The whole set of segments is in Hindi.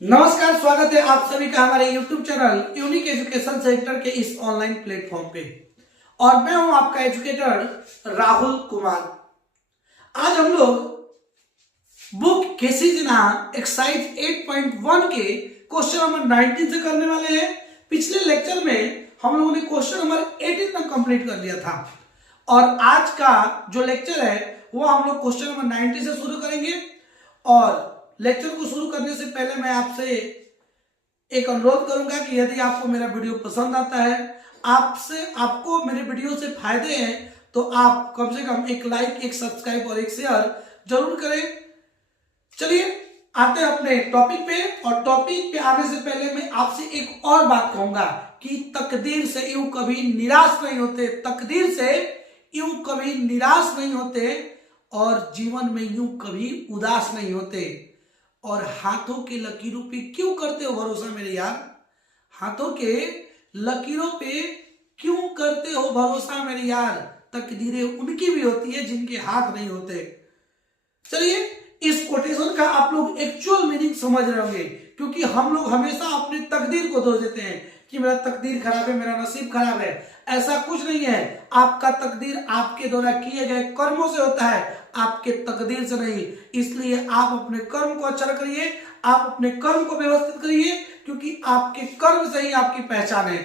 नमस्कार, स्वागत है आप सभी का हमारे YouTube channel unique education centre के इस ऑनलाइन प्लेटफॉर्म पे। और मैं हूं आपका एजुकेटर राहुल कुमार। आज हम लोग बुक केसी जिन्हा एक्सरसाइज 8.1 के क्वेश्चन नंबर 19 से करने वाले हैं। पिछले लेक्चर में हम लोगों ने क्वेश्चन नंबर 18 तक कंप्लीट कर लिया था और आज का जो लेक्चर है वो हम लोग क्वेश्चन नंबर 19 से शुरू करेंगे। और लेक्चर को शुरू करने से पहले मैं आपसे एक अनुरोध करूंगा कि यदि आपको मेरा वीडियो पसंद आता है, आपको मेरे वीडियो से फायदे हैं, तो आप कम से कम एक लाइक, एक सब्सक्राइब और एक शेयर जरूर करें। चलिए आते हैं अपने टॉपिक पे। और टॉपिक पे आने से पहले मैं आपसे एक और बात कहूंगा कि तकदीर से यूं कभी निराश नहीं होते, तकदीर से यूं कभी निराश नहीं होते और जीवन में यूं कभी उदास नहीं होते। और हाथों के लकीरों पे क्यों करते हो भरोसा मेरे यार? हाथों के लकीरों पे क्यों करते हो भरोसा मेरे यार? तकदीरें उनकी भी होती है जिनके हाथ नहीं होते। चलिए इस कोटेशन का आप लोग एक्चुअल मीनिंग समझ रहे होंगे, क्योंकि हम लोग हमेशा अपनी तकदीर को दोष देते हैं कि मेरा तकदीर खराब है, मेरा नसीब खराब है। ऐसा कुछ नहीं है। आपका तकदीर आपके द्वारा किए गए कर्मों से होता है, आपके तकदीर से नहीं। इसलिए आप अपने कर्म को अच्छा करिए, आप अपने कर्म को व्यवस्थित करिए, क्योंकि आपके कर्म से ही आपकी पहचान है।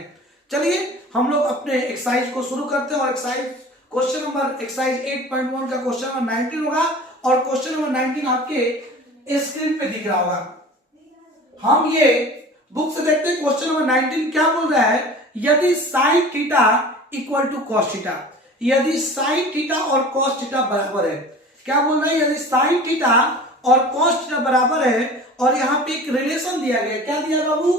चलिए हम लोग अपने एक्सरसाइज को शुरू करते हैं। और एक्सरसाइज 8.1 का क्वेश्चन नंबर 19 होगा और क्वेश्चन नंबर 19 आपके स्क्रीन पे दिख रहा होगा। हम ये बुक से देखते हैं क्वेश्चन नंबर 19 क्या बोल रहा है। यदि sine theta equal to cos theta, यदि साइन थीटा और कॉस थीटा बराबर है, क्या बोल रहा है? यदि साइन थीटा और कॉस थीटा बराबर है और यहाँ पे एक रिलेशन दिया गया, क्या दिया बाबू?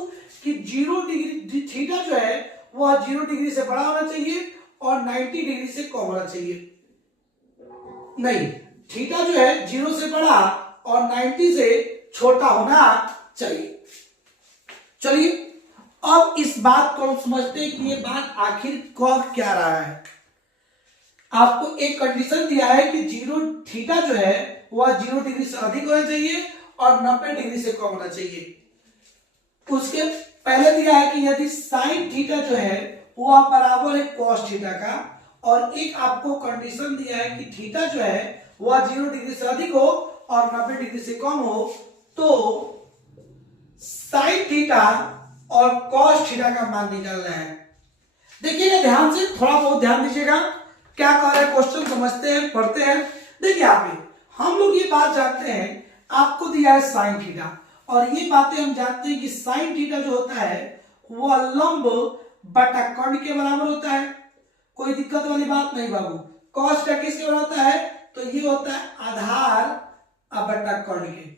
कि 0 डिग्री थीटा जो है वह 0 डिग्री से बड़ा होना चाहिए और 90 डिग्री से कम होना चाहिए। नहीं, थीटा जो है 0 से बड़ा और 90 से छोटा होना चाहिए। चलिए अब इस बात को हम समझते हैं कि ये बात आखिर कह क्या रहा है। आपको एक कंडीशन दिया है कि 0 थीटा जो है वह 0 डिग्री से अधिक होना चाहिए और 90 डिग्री से कम होना चाहिए। उसके पहले दिया है कि यदि साइन थीटा जो है वह बराबर है कॉस थीटा का, और एक आपको कंडीशन दिया है कि थीटा जो है वह 0 डिग्री से अधिक हो और 90 डिग्री से कम हो, तो साइन थीटा और कॉस थीटा का मान निकालना है। देखिएगा ध्यान से, थोड़ा बहुत ध्यान दीजिएगा क्या कह रहा है क्वेश्चन, समझते हैं, पढ़ते हैं। देखिए आप हम लोग ये बात जानते हैं, आपको दिया है साइन थीटा, और ये बातें हम जानते हैं कि साइन थीटा जो होता है वह लंब बटा कर्ण के बराबर होता है। कोई दिक्कत वाली बात नहीं बाबू। कॉस थीटा किसके बराबर होता है? तो ये होता है आधार बटा कर्ण के।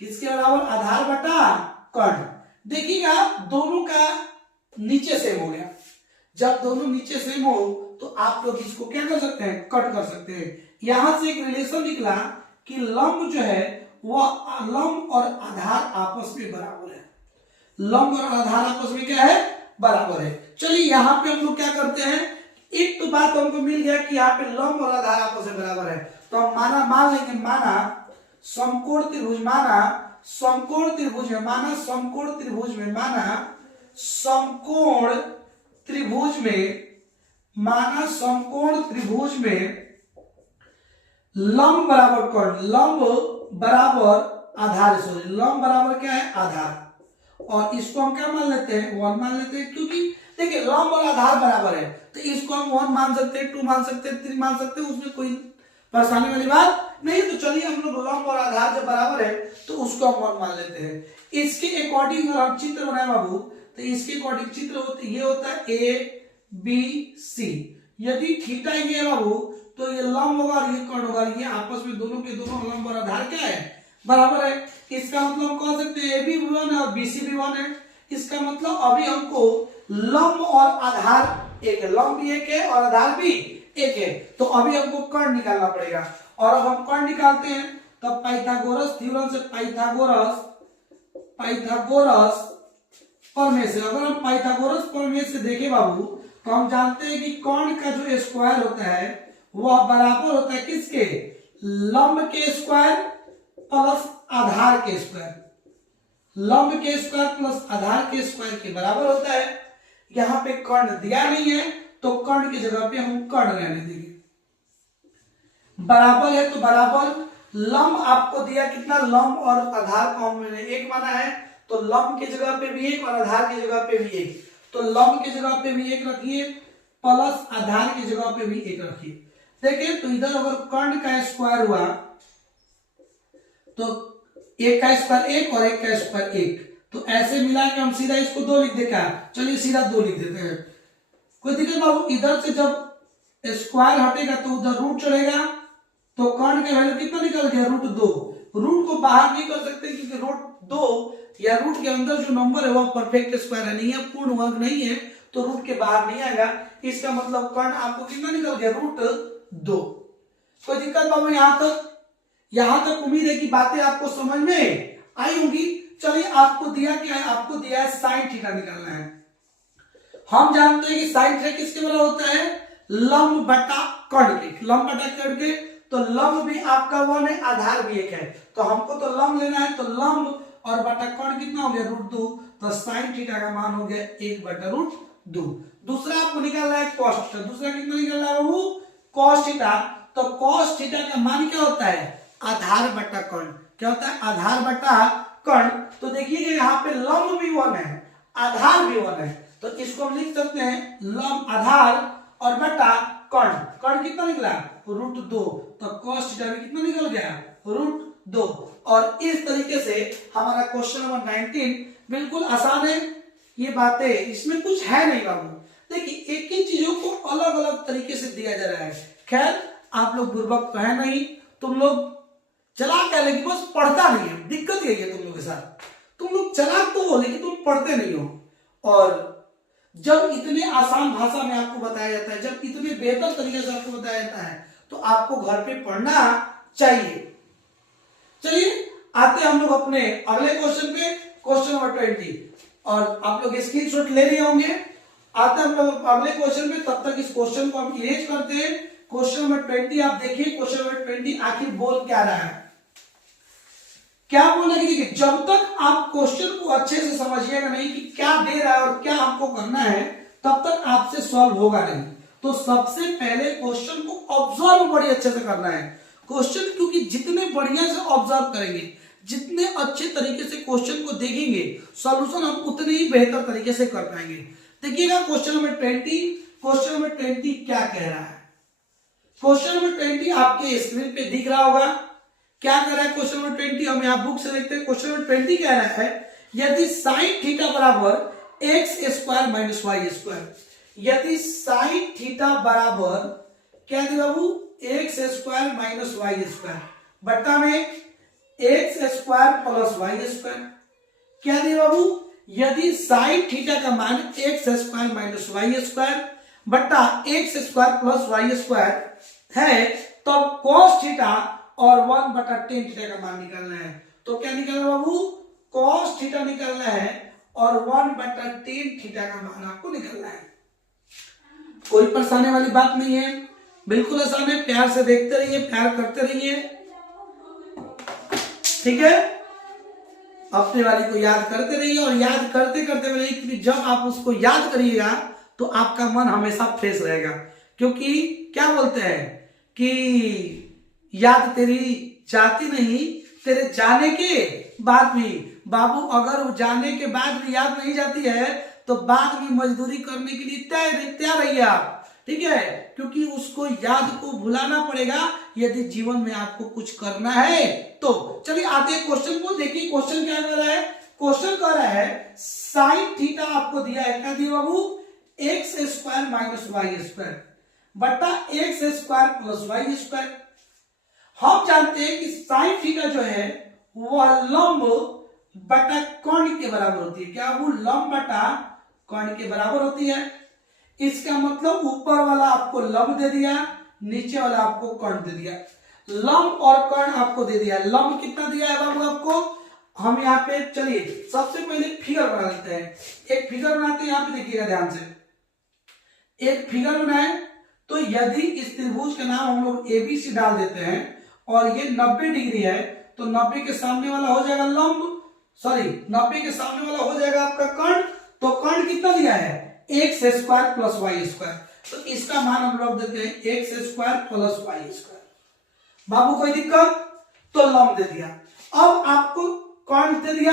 किसके बराबर? आधार बटा कर्ण। देखिएगा दोनों का नीचे सेम हो गया। जब दोनों नीचे सेम हो तो आप लोग इसको क्या कर सकते हैं? कट कर सकते हैं। यहां से एक रिलेशन निकला कि लंब जो है वह लंब और आधार आपस में बराबर है। लंब और आधार आपस में क्या है? बराबर है। चलिए यहाँ पे हम लोग क्या करते हैं, एक तो बात हमको मिल गया कि यहाँ पे लंब और आधार आपस में बराबर है, तो हम मान लेंगे समकोण त्रिभुज में समकोण त्रिभुज में लंब बराबर कर्ण, लंब बराबर आधार, लंब बराबर क्या है? आधार। और इसको हम क्या मान लेते हैं? 1 मान लेते हैं, क्योंकि देखिए लंब और आधार बराबर है तो इसको हम 1 मान सकते हैं, 2 मान सकते हैं, 3 मान सकते हैं, उसमें कोई परेशानी वाली बात नहीं। तो चलिए हम लोग लंब और आधार जब बराबर है तो उसको हम 1 मान लेते हैं। इसके अकॉर्डिंग अगर हम चित्र बनाए बाबू, तो इसके अकॉर्डिंग चित्र ये होता है ABC। यदि थीटा ये है बाबू तो ये लंब होगा और ये कर्ण होगा। ये आपस में दोनों के दोनों लंब और आधार क्या है? बराबर है। इसका मतलब हम कह सकते हैं AB भी 1 है और BC भी 1 है। इसका मतलब अभी हमको लंब और आधार एक है, लंब भी एक है और आधार भी एक है, तो अभी हमको कर्ण निकालना पड़ेगा। और अब हम कर्ण निकालते हैं तब पाइथागोरस थ्योरम से पाइथागोरस प्रमेय से, अगर हम पाइथागोरस प्रमेय से देखें बाबू, तो हम जानते हैं कि कर्ण का जो स्क्वायर होता है वह बराबर होता है किसके? लंब के स्क्वायर प्लस आधार के स्क्वायर। लंब के स्क्वायर प्लस आधार के स्क्वायर के बराबर होता है। यहाँ पे कर्ण दिया नहीं है तो कर्ण की जगह पे हम कर्ण रहने देंगे। बराबर है तो बराबर, लंब आपको दिया कितना, लंब और आधार को हमने एक माना है तो लंब की जगह पे भी एक और आधार की जगह पे भी एक, तो लंब की जगह पे भी एक रखिए प्लस आधार की जगह पे भी एक रखिए। देखिए तो इधर अगर कर्ण का स्क्वायर हुआ तो एक का स्क्वायर एक और एक का स्क्वायर एक, तो ऐसे मिला के हम सीधा इसको 2 लिख देगा। चलिए सीधा 2 लिख देते हैं, कोई दिक्कत बाबू। इधर से जब स्क्वायर हटेगा तो उधर रूट चढ़ेगा, तो कर्ण का वैल्यू कितना निकल गया, √2। रूट को बाहर नहीं कर सकते क्योंकि √2 या रूट के अंदर जो नंबर है वो परफेक्ट स्क्वायर है, नहीं है, पूर्ण वर्ग नहीं है, तो रूट के बाहर नहीं आएगा। इसका मतलब कर्ण आपको कितना निकल गया, √2। कोई दिक्कत बाबू यहां तक? यहां तक उम्मीद है कि बातें आपको समझ में आई होंगी। चलिए आपको दिया क्या है, आपको दिया है साइन थीटा निकालना है। हम जानते हैं कि साइन थीटा किसके बराबर होता है, लंब बटा कर्ण के। लंब बटा कर्ण के, तो लंब भी आपका 1 है, आधार भी 1 है, तो हमको तो लंब लेना है, तो लंब और बटा कर्ण कितना हो गया, √2, तो साइन थीटा का मान हो गया 1/√2। दूसरा आपको निकालना है कॉस थीटा। दूसरा कितना निकालना है बाबू, कॉस थीटा। तो कॉस थीटा का मान क्या होता है, आधार बटा कर्ण। क्या होता है, आधार बटा कर्ण। तो देखिए यहाँ पे लंब भी 1 है, आधार भी 1 है, तो इसको हम लिख सकते हैं लंब आधार और बटा कर्ण। कर्ण कितना निकला, √2, तो cos थीटा भी कितना निकल गया, √2। और इस तरीके से हमारा क्वेश्चन नंबर 19 बिल्कुल आसान है। ये बातें इसमें कुछ है नहीं बाबू। देखिए एक ही चीजों को अलग अलग तरीके से दिया जा रहा है। खैर आप लोग बुर्बक तो है नहीं, तुम लोग चलाक है लेकिन बस पढ़ता नहीं है, दिक्कत यही है तुम लोग के साथ। तुम लोग चलाक तो हो लेकिन तुम पढ़ते नहीं हो। और जब इतने आसान भाषा में आपको बताया जाता है, जब इतने बेहतर तरीके से आपको बताया जाता है, तो आपको घर पे पढ़ना चाहिए। चलिए आते हम लोग अपने अगले क्वेश्चन पे, क्वेश्चन नंबर 20। और आप लोग स्क्रीनशॉट ले रहे होंगे। आते हम लोग अगले क्वेश्चन पे, तब तक इस क्वेश्चन को हम इरेज करते हैं। क्वेश्चन नंबर 20 आप देखिए, क्वेश्चन नंबर 20 आखिर बोल क्या रहा है, क्या बोला कि देखिए जब तक आप क्वेश्चन को अच्छे से समझिएगा नहीं कि क्या दे रहा है और क्या आपको करना है, तब तक आपसे सॉल्व होगा नहीं। तो सबसे पहले क्वेश्चन को ऑब्जर्व बड़े अच्छे से करना है। क्वेश्चन क्योंकि जितने बढ़िया से ऑब्जर्व करेंगे, जितने अच्छे तरीके से क्वेश्चन को देखेंगे, सॉल्यूशन हम उतने ही बेहतर तरीके से कर पाएंगे। देखिएगा क्वेश्चन नंबर 20, क्वेश्चन नंबर 20 क्या कह रहा है। क्वेश्चन नंबर 20 आपके स्क्रीन पे दिख रहा होगा। क्या कह रहा है क्वेश्चन नंबर 20, हम यहाँ बुक से देखते हैं। क्वेश्चन नंबर 20 कह रहा है यदि साइन थीटा बराबर x² - y², यदि साइन थीटा बराबर क्या दी बाबू, x² - y² बट्टा में x² + y²। क्या दी बाबू, यदि साइन थीटा का मान x² - y² बट्टा x² + y² है, तब cos थीटा और 1/tan थीटा का मान निकालना है। तो क्या निकालना बाबू, cos थीटा निकालना है और 1/tan थीटा का मान आपको निकालना है। कोई परेशानी वाली बात नहीं है, बिल्कुल आसान है। प्यार से देखते रहिए, प्यार करते रहिए, ठीक है। अपने वाली को याद करते रहिए, और याद करते करते रहिए, क्योंकि जब आप उसको याद करिएगा तो आपका मन हमेशा फ्रेश रहेगा। क्योंकि क्या बोलते हैं कि याद तेरी जाती नहीं, तेरे जाने के बाद भी। बाबू अगर वो जाने के बाद भी याद नहीं जाती है तो बाद में मजदूरी करने के लिए तैयार रहिए आप, ठीक है। क्योंकि उसको याद को भुलाना पड़ेगा यदि जीवन में आपको कुछ करना है तो। चलिए आते हैं क्वेश्चन को। देखिए क्वेश्चन क्या कर रहा है, क्वेश्चन कह रहा है साइन थीटा आपको दिया है, क्या दिया बाबू, x² - y² बट्टा x² + y²। हम जानते हैं कि साइन थीटा जो है वह लंब बटा कर्ण के बराबर होती है। क्या वो लंब बटा कर्ण के बराबर होती है। इसका मतलब ऊपर वाला आपको लंब दे दिया, नीचे वाला आपको कर्ण दे दिया। लंब और कर्ण आपको दे दिया। लंब कितना दिया है बाबू आपको, हम यहाँ पे चलिए सबसे पहले फिगर बना लेते हैं। एक फिगर बनाते हैं, यहाँ पे देखिएगा ध्यान से। एक फिगर बनाए तो यदि इस त्रिभुज का नाम हम लोग ABC डाल देते हैं और ये 90 डिग्री है, तो 90 के सामने वाला हो जाएगा लंब, सॉरी 90 के सामने वाला हो जाएगा आपका कर्ण। तो कर्ण कितना दिया है, x square plus y square. तो इसका मान हम लोग देते हैं x square plus y square. बाबू कोई दिक्कत, तो लंब दे दिया। अब आपको कर्ण दे दिया,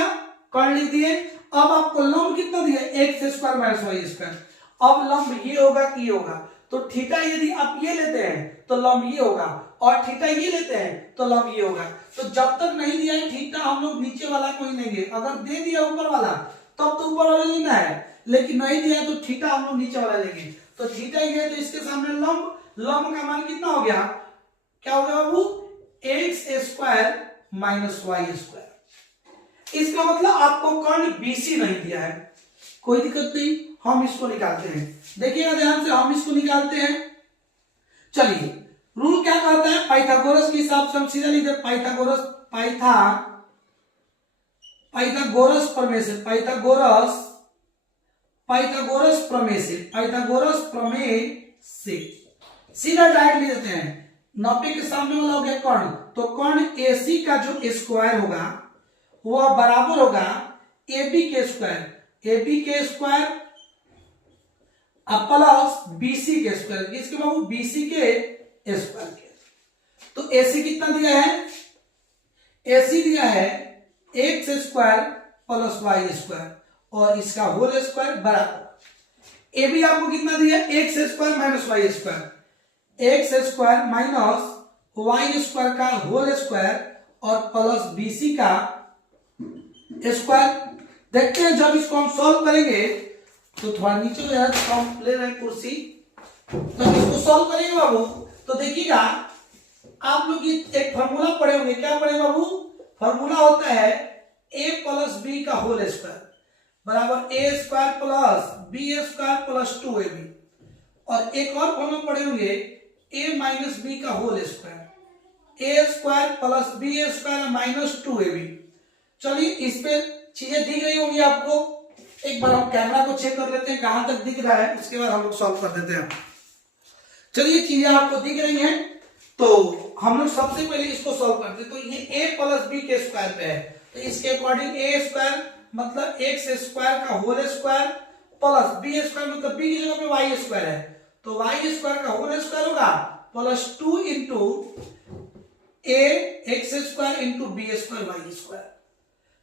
कर्ण लिख दिए। अब आपको लंब कितना दिया, x square minus y square. अब लंब ये होगा कि ये होगा, तो थीटा यदि आप ये लेते हैं तो लंब ये होगा, और थीटा ये लेते हैं तो लंब ये होगा। तो जब तक नहीं दिया है थीटा हम लोग नीचे वाला को ही लेंगे, अगर दे दिया ऊपर वाला तब तो ऊपर वाला लेना है, लेकिन नहीं दिया तो थीटा हम लोग नीचे वाला लेंगे। तो थीटा ये है तो इसके सामने लंब, लंब का मान कितना हो गया, क्या हो गया बाबू, x square minus y square. इसका मतलब आपको कर्ण बीसी नहीं दिया है, कोई दिक्कत नहीं, हम इसको निकालते हैं। देखिएगा ध्यान से, हम इसको निकालते हैं। चलिए रूल क्या कहता है, पाइथागोरस के हिसाब से हम सीधा लिखते हैं पाइथागोरस, पाइथागोरस प्रमेय से, पाइथागोरस प्रमेय से सीधा डायरेक्ट लिख देते हैं। 90 के सामने वाला हो गया कर्ण, तो कर्ण AC का जो स्क्वायर होगा वह बराबर होगा AB के स्क्वायर प्लस BC के स्क्वायर। इसके बाबू BC के स्क्वायर के। तो AC कितना दिया है, AC दिया है x square plus y square और इसका होल स्क्वायर बराबर। AB आपको कितना दिया, x square minus y square, x square minus y square का होल स्क्वायर और प्लस BC का स्क्वायर। देखते हैं जब इसको हम सॉल्व करेंगे तो थोड़ा नीचे हो जाए, तो हम ले रहे हैं कुर्सी, तो इसको सॉल्व करेंगे बाबू तो देखिएगा आप लोग एक फॉर्मूला पढ़े होंगे। क्या पढ़े बाबू, फॉर्मूला होता है a प्लस बी का होल स्क्वायर बराबर a square plus b square plus 2ab। और एक और फॉर्मूला पढ़े होंगे a माइनस बी का whole square, a square plus b square minus 2ab। चलिए इस पे चीजें दी गई होंगी आपको, एक बार हम कैमरा को चेक कर लेते हैं कहां तक दिख रहा है, उसके बाद हम लोग सॉल्व कर देते हैं। चलिए चीजें आपको दिख रही हैं, तो हम लोग सबसे पहले इसको सॉल्व करते हैं। तो ये a प्लस बी के स्क्वायर पे है, तो इसके अकॉर्डिंग a स्क्वायर मतलब एक्स स्क्वायर का whole square plus b square मतलब बी की जगह पे वाई स्क्वायर है, तो वाई स्क्वायर का होल स्क्वायर होगा plus 2 into a x square into b square y square.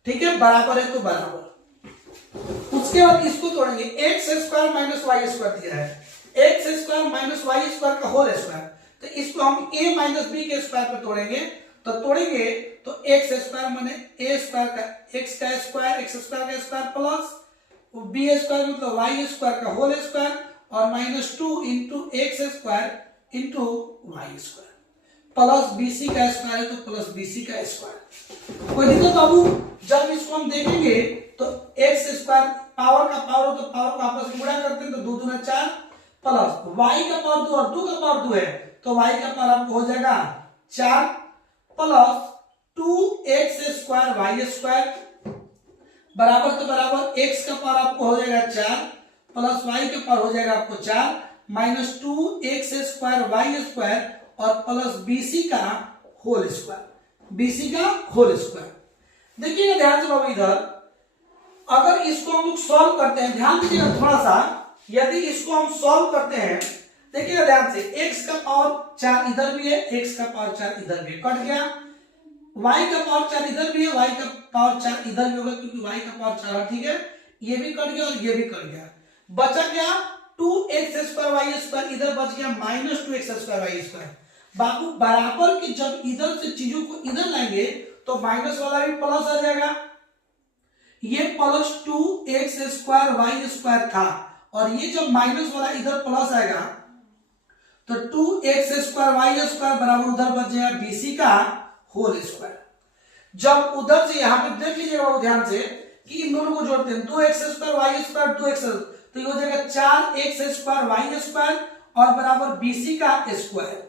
ठीक है, बराबर है तो बराबर। उसके बाद इसको तोड़ेंगे, x square minus y square दिया है, x square minus y square का होल स्क्वायर, तो इसको हम a माइनस बी के स्क्वायर पे तोड़ेंगे। तो एक्स स्क्वायर माने a स्क्वायर का एक्स का स्क्वायर, एक्स स्क्वायर का स्क्वायर प्लस बी स्क्वायर मतलब वाई स्क्वायर का होल स्क्वायर और minus 2 into x square into y square plus BC का स्क्वायर है तो प्लस BC का स्क्वायर। कोई दिक्कत बाबू, जब इसको हम देखेंगे तो एक्स स्क्वायर पावर का पावर हो तो पावर को आपस में गुणा करते हैं तो 2 दूना 4 प्लस वाई का पावर 2 और 2 का पावर 2 है तो वाई का पावर आपको हो जाएगा 4 plus 2x square y square बराबर तो बराबर x का पावर आपको हो जाएगा 4 प्लस y का पावर हो जाएगा आपको 4 minus 2x square y square और प्लस BC का होल स्क्वायर, BC का होल स्क्वायर। देखिएगा ध्यान से बाबू, इधर अगर इसको हम लोग सॉल्व करते हैं, ध्यान दीजिएगा थोड़ा सा, यदि इसको हम सॉल्व करते हैं देखिएगा ध्यान से, x का पावर 4 इधर भी है, x का पावर 4 इधर भी कट गया, y का पावर 4 इधर भी है, y का पावर 4 इधर भी होगा क्योंकि y का पावर 4 है। ठीक है, ये भी कट गया और ये भी कट गया, बचा क्या 2x स्क्वायर वाई स्क्वायर, इधर बच गया minus 2x square y square. बाबू बराबर के जब इधर से चीजों को इधर लाएंगे तो माइनस वाला भी प्लस आ जाएगा, ये plus 2x square y square था और ये जब माइनस वाला इधर प्लस आएगा तो 2x स्क्वायर वाई स्क्वायर बराबर उधर बच जाएगा BC का होल स्क्वायर। जब उधर से यहां पे देख लीजिएगा ध्यान से कि इन दोनों को जोड़ते हैं, 2x square y square 2x, तो ये हो जाएगा 4x स्क्वायर वाई स्क्वायर और बराबर BC का स्क्वायर।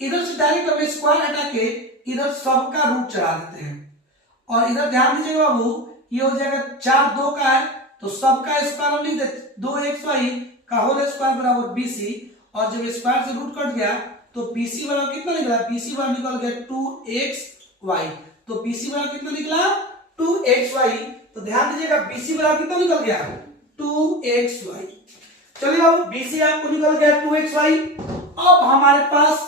इधर से डायरेक्ट हम स्क्वायर हटा के इधर सबका रूट चढ़ा देते हैं और इधर ध्यान दीजिएगा बाबू, ये हो जाएगा 4 2 का है तो सबका स्क्वायर हम लिख देते 2xy का होल स्क्वायर बराबर BC, और जब स्क्वायर से रूट कट गया तो BC बराबर कितना निकला, BC बराबर निकल गया 2xy, तो BC बराबर कितना निकला 2xy, तो ध्यान दीजिएगा BC बराबर कितना निकल गया 2xy। चलिए बाबू BC आपको निकल गया 2xy। अब हमारे पास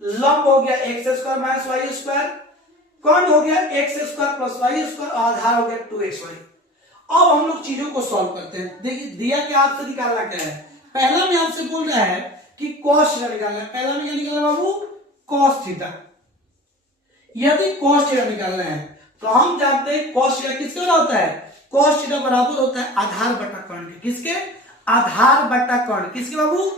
लंब हो गया x square minus y square, कौन हो गया x square plus y square, आधार हो गया 2xy। अब हम लोग चीजों को सॉल्व करते हैं। देखिए दिया क्या आपसे निकालना क्या है, पहला में आपसे बोल रहा है कि cos थीटा निकालना है। पहला में क्या निकालना बाबू cos थीटा। यदि cos थीटा निकालना है तो हम जानते हैं cos थीटा किसके बराबर होता है, cos थीटा बराबर होता है आधार बटा कर्ण के। किसके, आधार बटा कर्ण। किसके बाबू,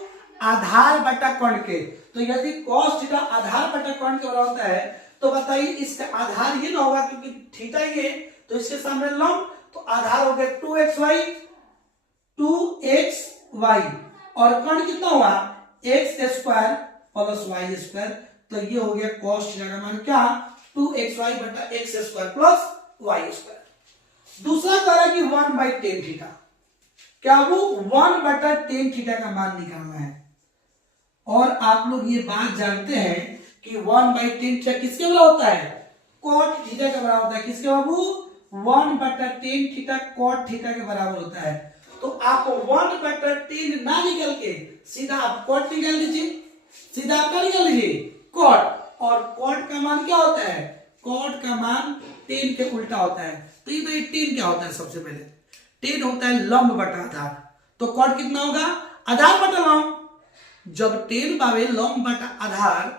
आधार बटा कर्ण के। तो यदि cos थीटा आधार बटा कर्ण के बराबर होता है तो बताइए इसका आधार ये ना होगा क्योंकि थीटा ये, तो इसके सामने लंब, तो आधार हो गया 2xy, 2xy और कर्ण कितना हुआ x square plus y square. तो ये हो गया cos थीटा का मान क्या 2xy बटा x square plus y square. दूसरा कह रहा है कि 1/10 थीटा, क्या वो 1/10 थीटा का मान निकालना है। और आप लोग ये बात जानते हैं कि 1/10 थीटा किसके बराबर होता है, cot थीटा के बराबर होता है। किसके बाबू, 1/10 थीटा cot थीटा के बराबर होता है। तो आप 1/10 ना निकल के सीधा आप cot निकाल लीजिए, सीधा आप क्या निकाल लीजिए cot। और cot का मान क्या होता है, cot का मान 10 के उल्टा होता है। तो ये भाई 10 क्या होता है, सबसे पहले 10 होता है लंब बटा आधार। तो cot कितना होगा, आधार बटा लंब। जब 10 बावे लंब बटा आधार,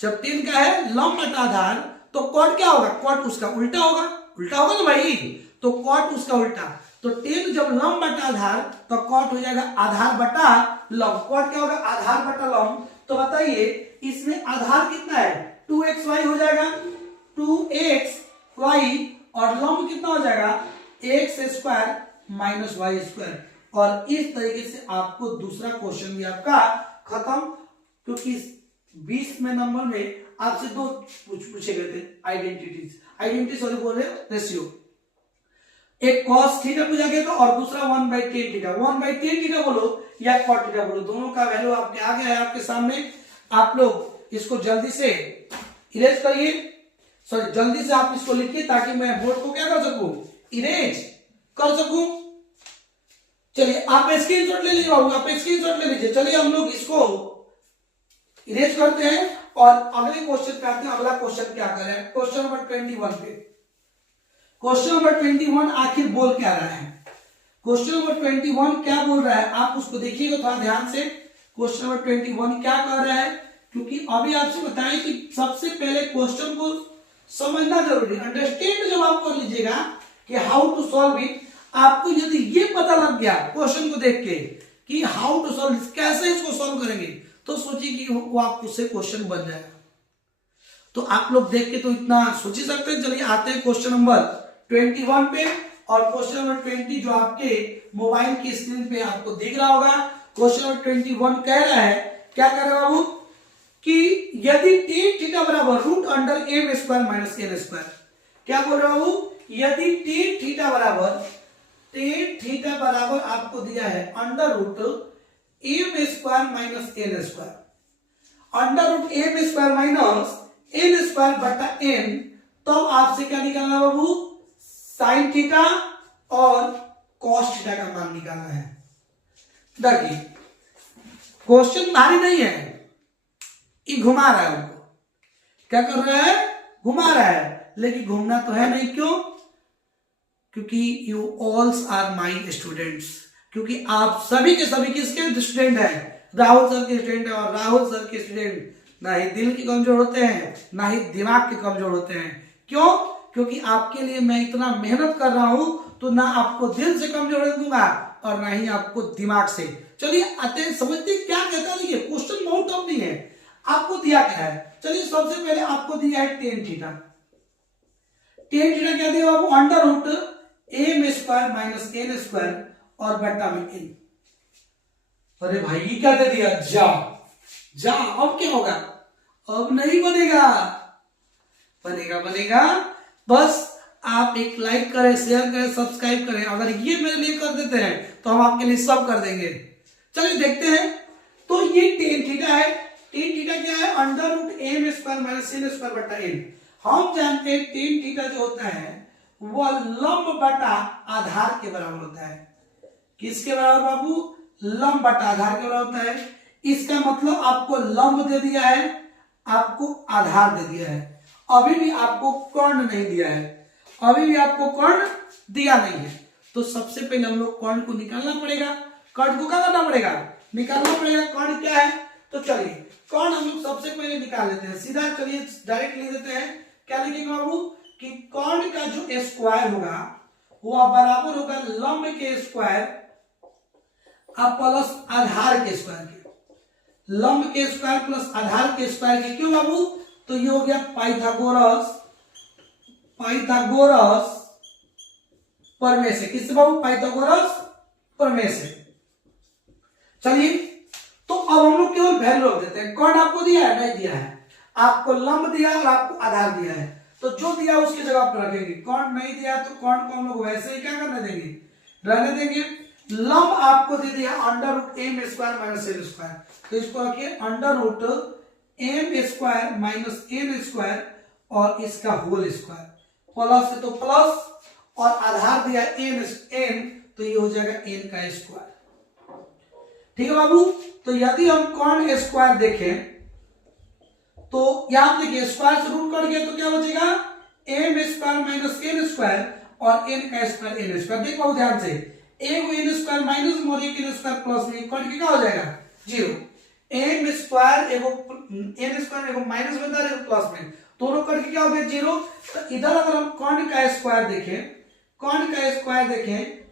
जब 10 का है लंब बटा आधार तो cot क्या होगा, cot उसका उल्टा होगा। उल्टा होगा ना भाई, तो cot उसका उल्टा। तो 10 जब लंब बटा आधार तो cot हो जाएगा आधार बटा लंब। cot क्या होगा, आधार बटा लंब। तो बताइए इसमें आधार कितना है 2xy हो जाएगा, 2xy और लंब कितना हो जाएगा x square minus y square. और इस तरीके से आपको दूसरा क्वेश्चन भी आपका खत्म, क्योंकि 20 में नंबर में आपसे दो पूछे गए थे आइडेंटिटी सॉरी बोल रहे रेशियो। एक cos थीटा पूछा गया था और दूसरा 1/10 थीटा। 1/10 थीटा बोलो या cot थीटा बोलो, दोनों का वैल्यू आपके आ गया है आपके सामने। आप लोग इसको जल्दी से इरेज करिए, सॉरी जल्दी से आप इसको लिखिए ताकि मैं बोर्ड को क्या कर सकूं, इरेज कर सकूं। चलिए आप स्क्रीनशॉट ले लीजिए बाबू, आप स्क्रीनशॉट ले लीजिए। चलिए हम लोग इसको इरेज करते हैं और अगले क्वेश्चन पे आते हैं। अगला क्वेश्चन क्या कर रहा है, क्वेश्चन नंबर 21 पे। क्वेश्चन नंबर 21 आखिर बोल क्या रहा है, क्वेश्चन नंबर 21 क्या बोल रहा है आप उसको देखिएगा थोड़ा ध्यान से। क्वेश्चन नंबर 21 क्या कर रहा है, क्योंकि अभी आपसे बताएं कि सबसे पहले क्वेश्चन को समझना जरूरी, अंडरस्टैंड जब आप कर लीजिएगा कि हाउ टू सॉल्व इट। आपको यदि ये पता लग गया क्वेश्चन को देख के कि हाउ टू सॉल्व, कैसे इसको सॉल्व करेंगे, तो सोचिए कि वो आपको से क्वेश्चन बन जाएगा। तो आप लोग देख के तो इतना सोच ही सकते हैं। चलिए आते हैं क्वेश्चन नंबर 21 पे। और क्वेश्चन नंबर 20 जो आपके मोबाइल की स्क्रीन पे आपको दिख रहा होगा, क्वेश्चन नंबर 21 कह रहा है, क्या कह रहा है बाबू, कि यदि tan थीटा बराबर root under m square minus n square. क्या बोल रहे बाबू, यदि tan थीटा बराबर आपको दिया है under root m square minus n square, under root m square minus n square बटा n, तो आपसे क्या निकालना बाबू, साइन थीटा और कॉस थीटा का मान निकालना है। देखिए क्वेश्चन भारी नहीं है, ये घुमा रहा है हमको, क्या कर रहा है, घुमा रहा है, लेकिन घूमना तो है नहीं। क्यों, क्योंकि यू ऑल्स आर माई स्टूडेंट्स, क्योंकि आप सभी के सभी किसके स्टूडेंट हैं, राहुल सर के स्टूडेंट है। और राहुल सर के स्टूडेंट ना ही दिल के कमजोर होते हैं ना ही दिमाग के कमजोर होते हैं। क्यों, क्योंकि आपके लिए मैं इतना मेहनत कर रहा हूं, तो ना आपको दिल से कमजोर दूंगा और ना ही आपको दिमाग से। चलिए आते हैं, समझते क्या कहता है। देखिए क्वेश्चन बहुत टफ नहीं है, आपको दिया क्या है। चलिए सबसे पहले आपको दिया है tan थीटा। tan थीटा क्या दिया बाबू, under root m square minus n square और बट्टा में n। अरे भाई ये क्या दे दिया, जा। अब क्या होगा, अब नहीं बनेगा, बनेगा। बस आप एक लाइक करें, शेयर करें, सब्सक्राइब करें। अगर ये मेरे लिए कर देते हैं तो हम आपके लिए सब कर देंगे। चलिए देखते हैं। तो ये tan थीटा है, tan थीटा क्या है, under root m square minus n square बटा n। हम जानते हैं tan थीटा जो होता है वह लंब बटा आधार के बराबर होता है। किसके बराबर बाबू? लंब बटा आधार के बराबर होता है। इसका मतलब आपको लंब दे दिया है, आपको आधार दे दिया है, अभी भी आपको कर्ण नहीं दिया है, अभी भी आपको कर्ण दिया नहीं है। तो सबसे पहले हम लोग कर्ण को निकालना पड़ेगा। कर्ण को क्या करना पड़ेगा? निकालना पड़ेगा। कर्ण क्या है? तो चलिए कर्ण हम लोग सबसे पहले निकाल लेते हैं। सीधा चलिए डायरेक्ट लिख देते हैं। क्या लिखेंगे बाबू? कि कर्ण का जो स्क्वायर होगा वह बराबर होगा लंब के स्क्वायर प्लस आधार के स्क्वायर के। लंब के स्क्वायर प्लस आधार के स्क्वायर के। क्यों बाबू? तो ये हो गया पाइथागोरस प्रमेय से। किससे बाबू? पाइथागोरस प्रमेय से। चलिए तो अब हम लोग केवल वैल्यू रख देते हैं। कर्ण आपको दिया है? नहीं दिया है। आपको लंब दिया और आपको आधार दिया है, तो जो दिया उसकी जगह पर रखेंगे। कर्ण नहीं दिया तो कर्ण को हम लोग वैसे ही क्या करने देंगे? रहने देंगे। लंब आपको दे दिया under root m square minus l square, तो इसको रखिए under root m square minus l square और इसका होल स्क्वायर। प्लस है तो प्लस और आधार दिया एन, तो ये हो जाएगा एन का स्क्वायर। ठीक है बाबू? तो यदि हम कर्ण स्क्वायर देखें तो यहां देखिए स्क्वायर से रूट कट गया तो क्या बचेगा? M square minus n square और एन का स्क्वायर एन स्क्वायर। देखो बहुत ध्यान से, एक एन स्क्वायर माइनस में और एक एन स्क्वायर प्लस में, कट के क्या हो जाएगा? 0। एम स्क्वायर एगो एन स्क्वायर एगो माइनस में था, एगो प्लस में, दोनों कट के क्या हो गया? 0। तो इधर अगर हम कर्ण का स्क्वायर देखें,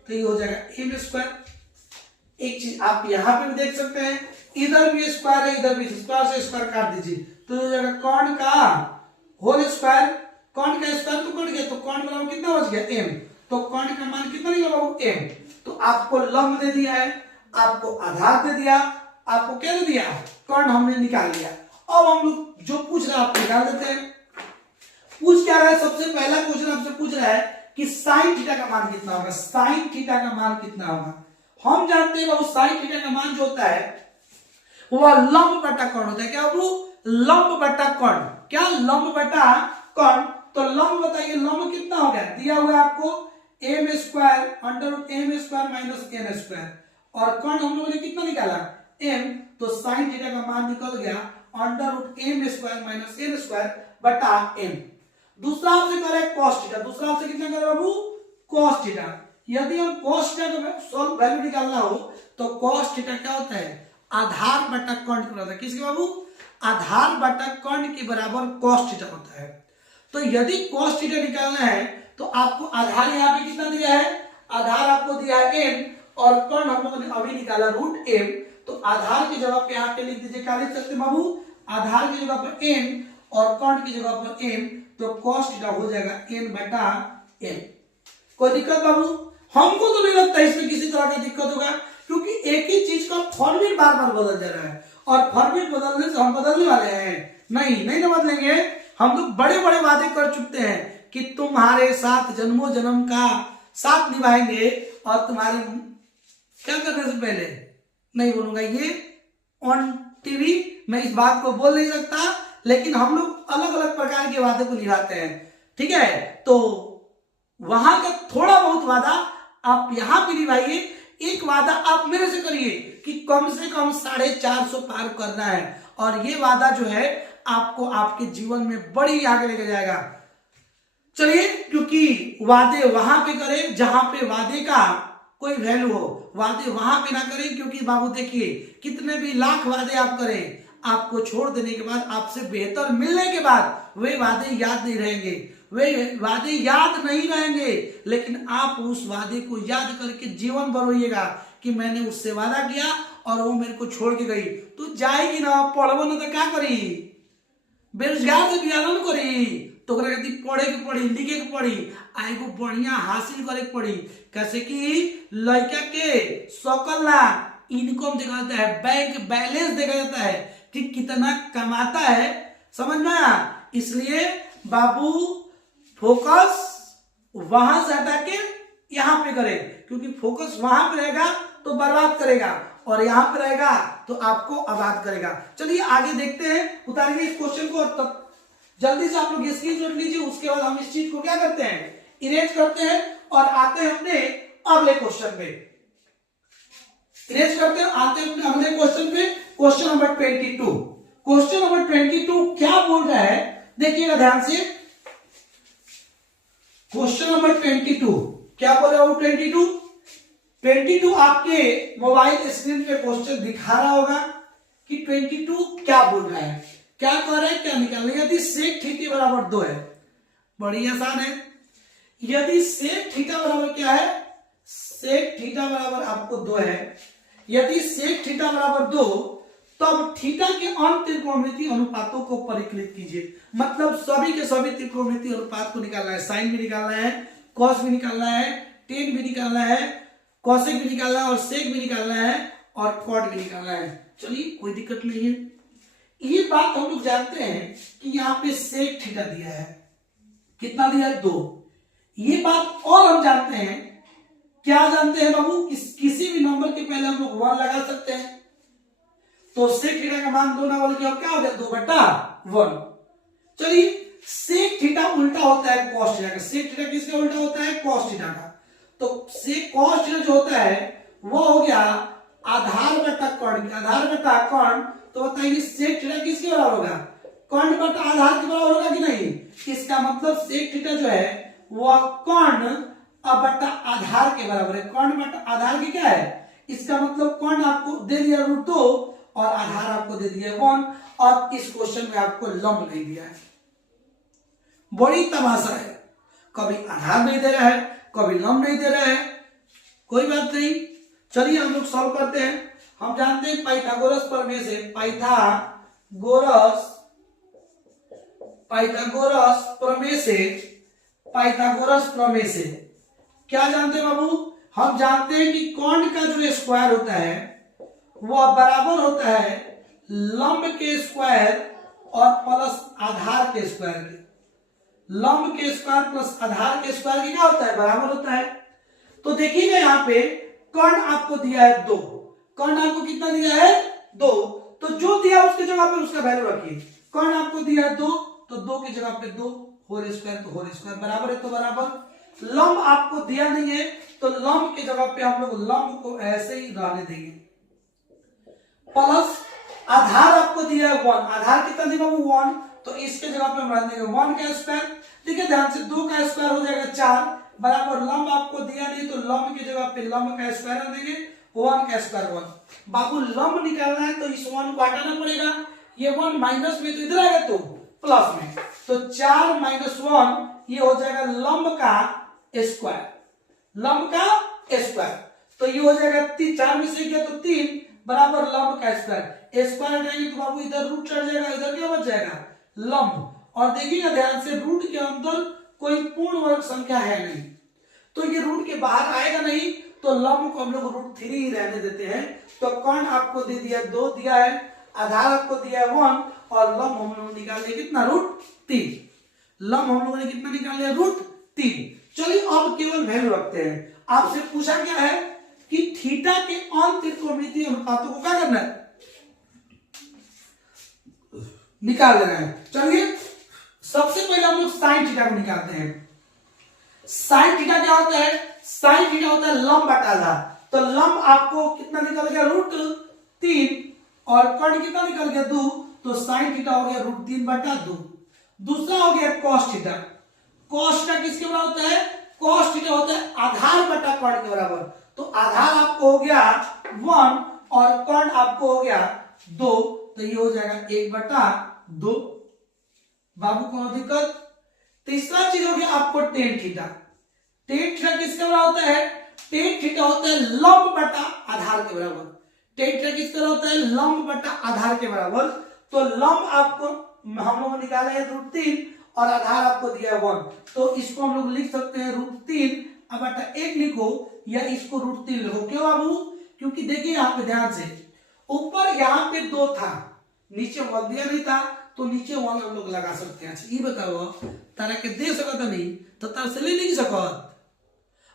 तो ये हो जाएगा एम स्क्वायर। एक चीज आप यहां पे भी देख सकते हैं, इधर भी स्क्वायर है, इधर भी स्क्वायर से स्क्वायर काट दीजिए तो हो जाएगा कर्ण का होल स्क्वायर। कर्ण का स्क्वायर तो कट गया, तो कर्ण का कितना बच गया? एम। तो कर्ण का मान कितना निकला बाबू? एम। तो आपको लंब दे दिया है, आपको आधार दे दिया, आपको क्या दे दिया? कर्ण हमने निकाल लिया। अब हम लोग जो पूछ रहा है आप निकाल देते हैं। पूछ क्या रहा है? सबसे पहला क्वेश्चन आपसे पूछ रहा है कि साइन थीटा का मान कितना होगा? साइन थीटा का मान कितना होगा? हम जानते हैं बाबू साइन थीटा का मान जो होता है वह लंब बटा कर्ण होता है। क्या बाबू? लंब बटा कर्ण। क्या? लंब बटा कर्ण। तो लंब बताइए, लंब कितना हो गया? दिया हुआ है आपको m square under root m square minus n square, और कर्ण हम लोगों ने कितना निकाला? एम। तो साइन थीटा का मान निकल गया under root m square minus n square बटा एम। दूसरा आपसे कह रहा है कॉस थीटा। दूसरा आपसे कितना कर रहा है बाबू? Cos theta. यदि हम कॉस थीटा का वैल्यू निकालना हो तो कॉस थीटा क्या होता है? आधार बटा कर्ण के बराबर। किसके बाबू? आधार बटा कर्ण के बराबर कॉस थीटा होता है। तो यदि कॉस थीटा निकालना है तो आपको आधार यहाँ पे कितना दिया है? आधार आपको दिया है एम और कर्ण हम लोगों ने अभी निकाला रूट एम। तो आधार की जगह पे यहाँ पे लिख दीजिए, क्या लिख सकते बाबू? आधार की जगह पर एम और कर्ण की जगह पर एम, तो कॉस थीटा हो जाएगा एन बटा एम। कोई दिक्कत बाबू? हमको तो नहीं लगता इसमें किसी तरह का दिक्कत होगा, क्योंकि एक ही चीज का फॉर्मूला बार बार बदल जा रहा है और फॉर्मूला बदलने से हम बदलने वाले हैं नहीं ना बदलेंगे। हम लोग बड़े बड़े वादे कर चुके हैं कि तुम्हारे साथ जन्मों जन्म का साथ निभाएंगे, और तुम्हारे क्या करने से पहले नहीं बोलूंगा ये ऑन टीवी, मैं इस बात को बोल नहीं सकता, लेकिन हम लोग अलग अलग प्रकार के वादे को निभाते हैं। ठीक है? तो वहां का थोड़ा बहुत वादा आप यहां पे निभाइए। एक वादा आप मेरे से करिए कि कम से कम 450 पार करना है, और ये वादा जो है आपको आपके जीवन में बड़ी आगे लेके जाएगा। चलिए, क्योंकि वादे वहां पे करें जहां पे वादे का कोई वैल्यू हो, वादे वहां पे ना करें, क्योंकि बाबू देखिए कितने भी लाख वादे आप करें, आपको छोड़ देने के बाद, आपसे बेहतर मिलने के बाद वे वादे याद नहीं रहेंगे, लेकिन आप उस वादे को याद करके जीवन भर रोइएगा कि मैंने उससे वादा किया और वो मेरे को छोड़ के गई। तो जाएगी ना, पढ़बो ना तो क्या करी? बेरोजगार से बियाह न करी, तो पढ़े के पड़ी, लिखे के पड़ी, एगो बढ़िया हासिल करे के पड़ी। कैसे कि लड़का के सकल ना इनकम देखा जाता है, बैंक बैलेंस देखा जाता है कि कितना कमाता है, समझ में आया? इसलिए बाबू फोकस वहां से हटा के यहां पे करें, क्योंकि फोकस वहां पे रहेगा तो बर्बाद करेगा, और यहां पे रहेगा तो आपको आबाद करेगा। चलिए आगे देखते हैं, उतारिए इस क्वेश्चन को, और जल्दी से आप लोग स्क्रीनशॉट लीजिए। उसके बाद हम इस चीज को क्या करते हैं, इरेज करते हैं और आते हैं अपने अगले क्वेश्चन पे। इरेज करते हैं, आते हैं अपने अगले क्वेश्चन पे। Question number 22। क्वेश्चन नंबर 22 क्या बोल रहा है, देखिएगा ध्यान से। क्वेश्चन नंबर 22 क्या बोल रहा है? 22 आपके मोबाइल स्क्रीन पे क्वेश्चन दिखा रहा होगा कि 22 क्या बोल रहा है, क्या कह रहा है, क्या निकालना है। यदि सेक थीटा बराबर 2 है, बड़ी आसान है। यदि सेक थीटा बराबर क्या है, सेक थीटा बराबर आपको 2 है। यदि सेक थीटा बराबर 2, तब थीटा के अन्य त्रिकोणमितीय अनुपातों को परिकलित कीजिए। मतलब सभी के सभी त्रिकोणमितीय अनुपात को निकालना है। साइन भी निकालना है, कॉस भी निकालना है, टेन भी निकालना है, कॉसेक भी निकालना है और सेक भी निकालना है और कॉट भी निकालना है। चलिए कोई दिक्कत नहीं है। ये बात हम लोग जानते हैं कि यहाँ पे सेक थीटा दिया है, कितना दिया है? 2। ये बात और हम जानते हैं, क्या जानते हैं बाबू? किसी भी नंबर के पहले हम लोग 1 लगा सकते हैं। तो सेक थीटा का मान 2 ना बोल के क्या हो गया? 2/1। चलिए सेक थीटा उल्टा होता है कॉस थीटा का। सेक थीटा किसका उल्टा होता है? कॉस थीटा का। तो सेक कॉस थीटा जो होता है वो हो गया आधार बटा कर्ण। आधार बटा कर्ण, तो बताइए सेक थीटा किसके बराबर होगा? कर्ण बटा आधार के बराबर होगा कि नहीं? इसका मतलब सेक थीटा जो है वह कर्ण बटा आधार के बराबर है। कर्ण बटा आधार की क्या है? इसका मतलब कर्ण आपको दे दिया √2 और आधार आपको दे दिया 1 और इस क्वेश्चन में आपको लंब नहीं दिया है। बड़ी तमाशा है, कभी आधार नहीं दे रहा है, कभी लंब नहीं दे रहा है। कोई बात नहीं, चलिए हम लोग सॉल्व करते हैं। हम जानते हैं पाइथागोरस प्रमेय से, पाइथागोरस प्रमेय से क्या जानते हैं बाबू? हम जानते हैं कि कर्ण का जो स्क्वायर होता है वह बराबर होता है लंब के स्क्वायर और प्लस आधार के स्क्वायर के। लंब के स्क्वायर प्लस आधार के स्क्वायर की क्या होता है? बराबर होता है। तो देखिएगा यहाँ पे कर्ण आपको दिया है 2। कर्ण आपको कितना दिया है? 2। तो जो दिया उसकी जगह पे उसका वैल्यू रखिए। कर्ण आपको दिया है 2, तो 2 की जगह पे 2, होल स्क्वायर तो होल स्क्वायर बराबर है, तो बराबर। लंब आपको दिया नहीं है, तो लंब की जगह पे हम लोग लंब को ऐसे ही रहने देंगे। प्लस आधार आपको दिया है 1। आधार कितना दिया बाबू? 1। तो इसके जगह पे हम रख देंगे 1 का स्क्वायर। देखिए ध्यान से, 2 का स्क्वायर हो जाएगा 4 बराबर। लंब आपको दिया नहीं, तो लंब की जगह पे लंब का स्क्वायर रख देंगे, 1 का स्क्वायर 1। बाबू लंब निकालना है तो इस 1 को हटाना पड़ेगा। ये 1 माइनस में तो इधर आएगा तो प्लस में, तो 4 - 1 ये हो जाएगा लंब का स्क्वायर। लंब का स्क्वायर तो ये हो जाएगा 4 में से गया तो 3 बराबर लंब का स्क्वायर। स्क्वायर हटाएंगे तो बाबू इधर रूट चढ़ जाएगा, इधर क्या बच जाएगा? लंब। और देखिएगा ध्यान से, रूट के अंदर कोई पूर्ण वर्ग संख्या है नहीं, तो ये रूट के बाहर आएगा नहीं, तो लंब को हम लोग √3 ही रहने देते हैं। तो कर्ण आपको दे दिया 2 दिया है, आधार आपको दिया है 1 और लंब हम लोग निकाल लिया कितना? √3। लंब हम लोगों ने कितना निकाल लिया? √3। चलिए अब केवल वैल्यू रखते हैं। आपसे पूछा क्या है कि थीटा के अन्य त्रिकोणमितीय अनुपातों को क्या करना है? निकाल देना है। चलिए सबसे पहले हम लोग साइन थीटा को निकालते हैं। साइन थीटा क्या होता है? साइन थीटा होता है लंब बटा आधार। तो लंब आपको कितना निकल गया? √3 और कर्ण कितना निकल गया? 2। तो साइन थीटा हो गया √3/2। दूसरा हो गया कॉस थीटा। कॉस थीटा किसके बराबर होता है? कॉस थीटा होता है आधार बटा कर्ण के बराबर। तो आधार आपको हो गया 1 और कर्ण आपको हो गया 2, तो ये हो जाएगा 1/2। बाबू को दिक्कत? तीसरा चीज हो गया आपको टेन थीटा। टेन थीटा किसके बराबर होता है? टेन थीटा होता है लंब बटा आधार के बराबर। टेन थीटा किसके बराबर होता है? लंब बटा आधार के बराबर। तो लंब आपको हम लोग निकाले हैं √3 और आधार आपको दिया है 1, तो इसको हम लोग लिख सकते हैं √3/1 लिखो या इसको √3 लिखो। क्यों बाबू? क्योंकि देखिए यहाँ पे ध्यान से, ऊपर यहाँ पे 2 था, नीचे 1 दिया नहीं था, तो नीचे 1 हम लोग लगा सकते हैं। अच्छा ये बताओ, तारा के दे सकता नहीं तो तार से ले नहीं सकत।